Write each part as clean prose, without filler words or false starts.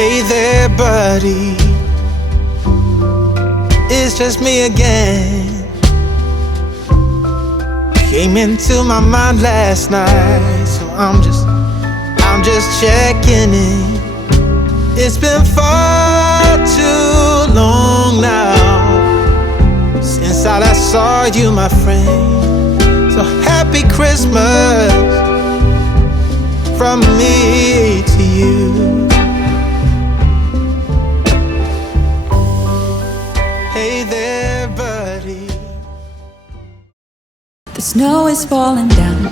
Hey there, buddy. It's just me again. Came into my mind last night, so I'm just checking in. It's been far too long now since I last saw you, my friend. So happy Christmas from me to you. Hey there, buddy. The snow is falling down.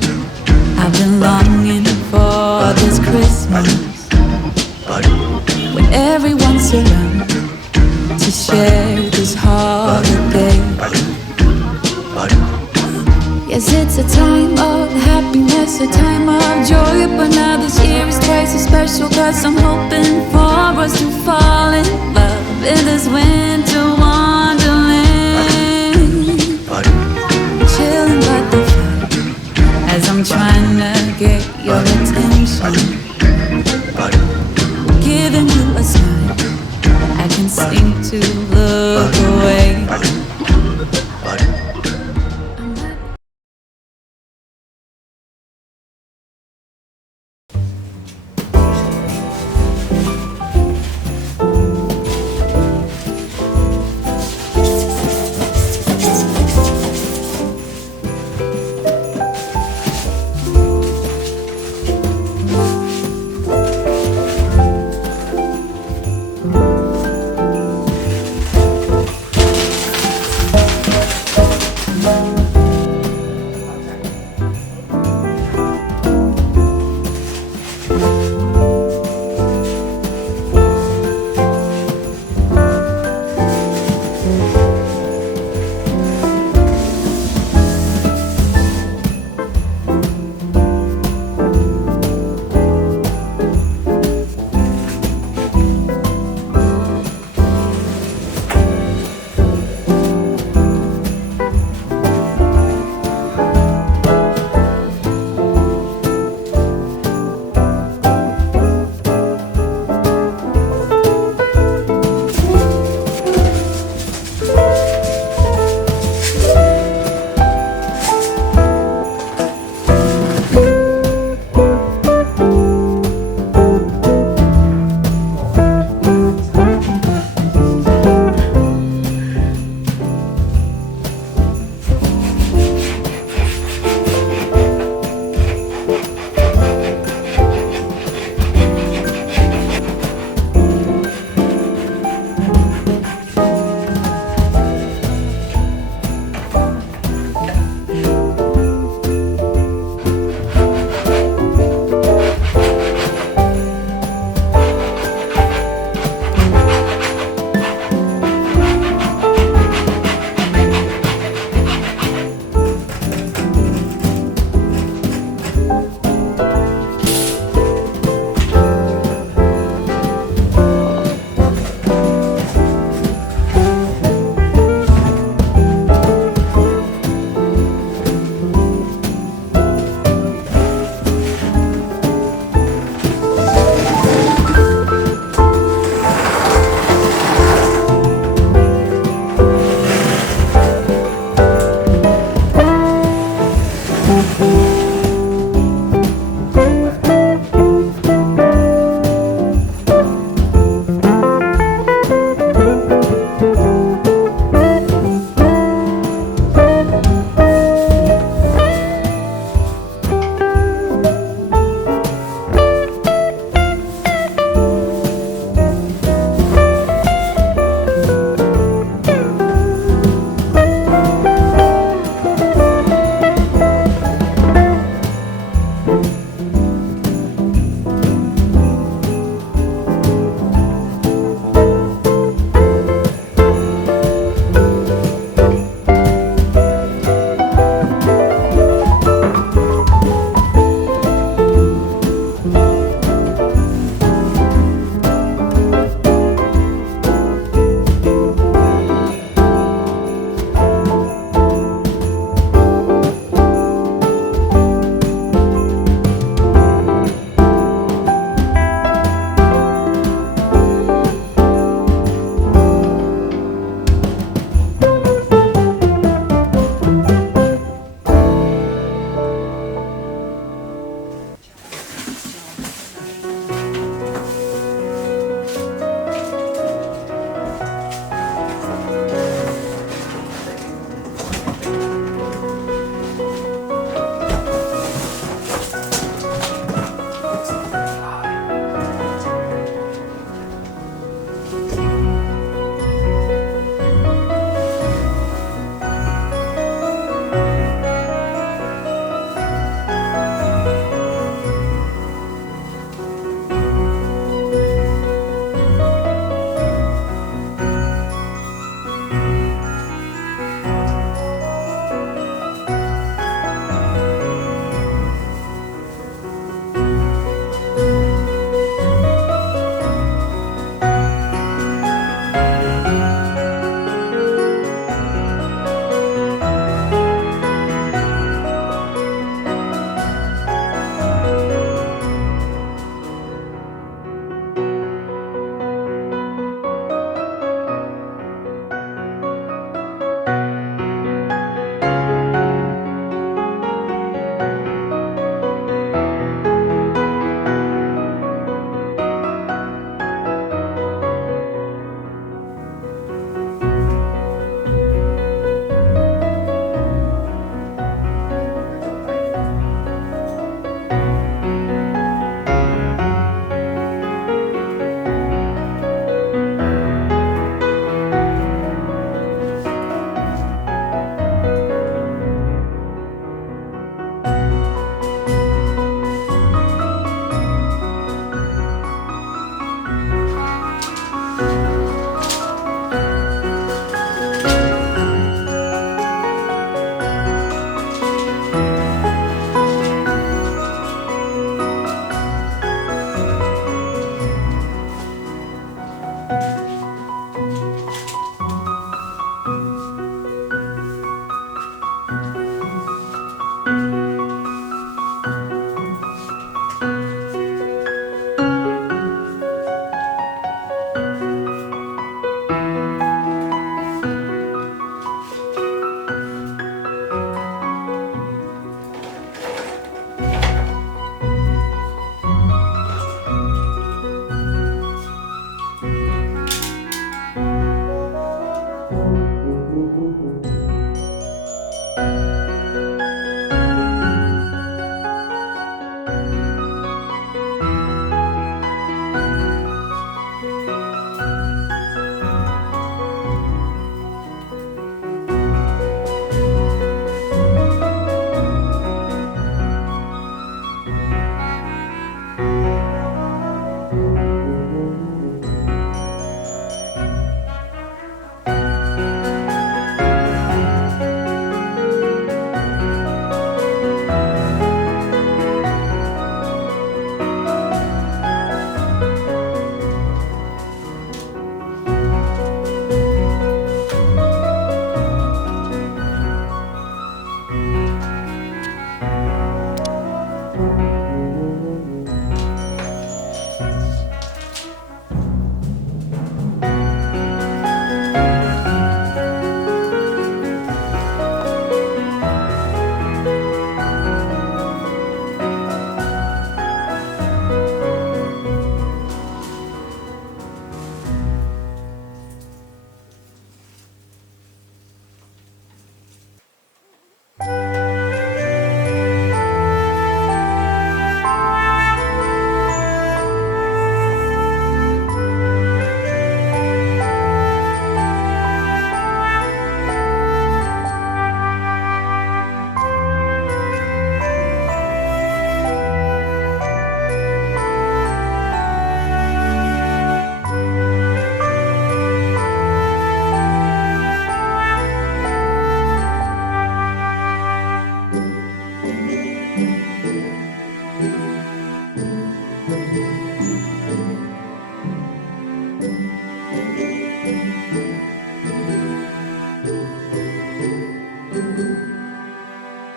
I've been longing for this Christmas, when everyone's around to share this holiday. Yes, it's a time of happiness, a time of joy, but now this year is twice as special, 'cause I'm hoping for us to fall in love in this winter wonderland. Chilling by the fire as I'm trying to get your attention.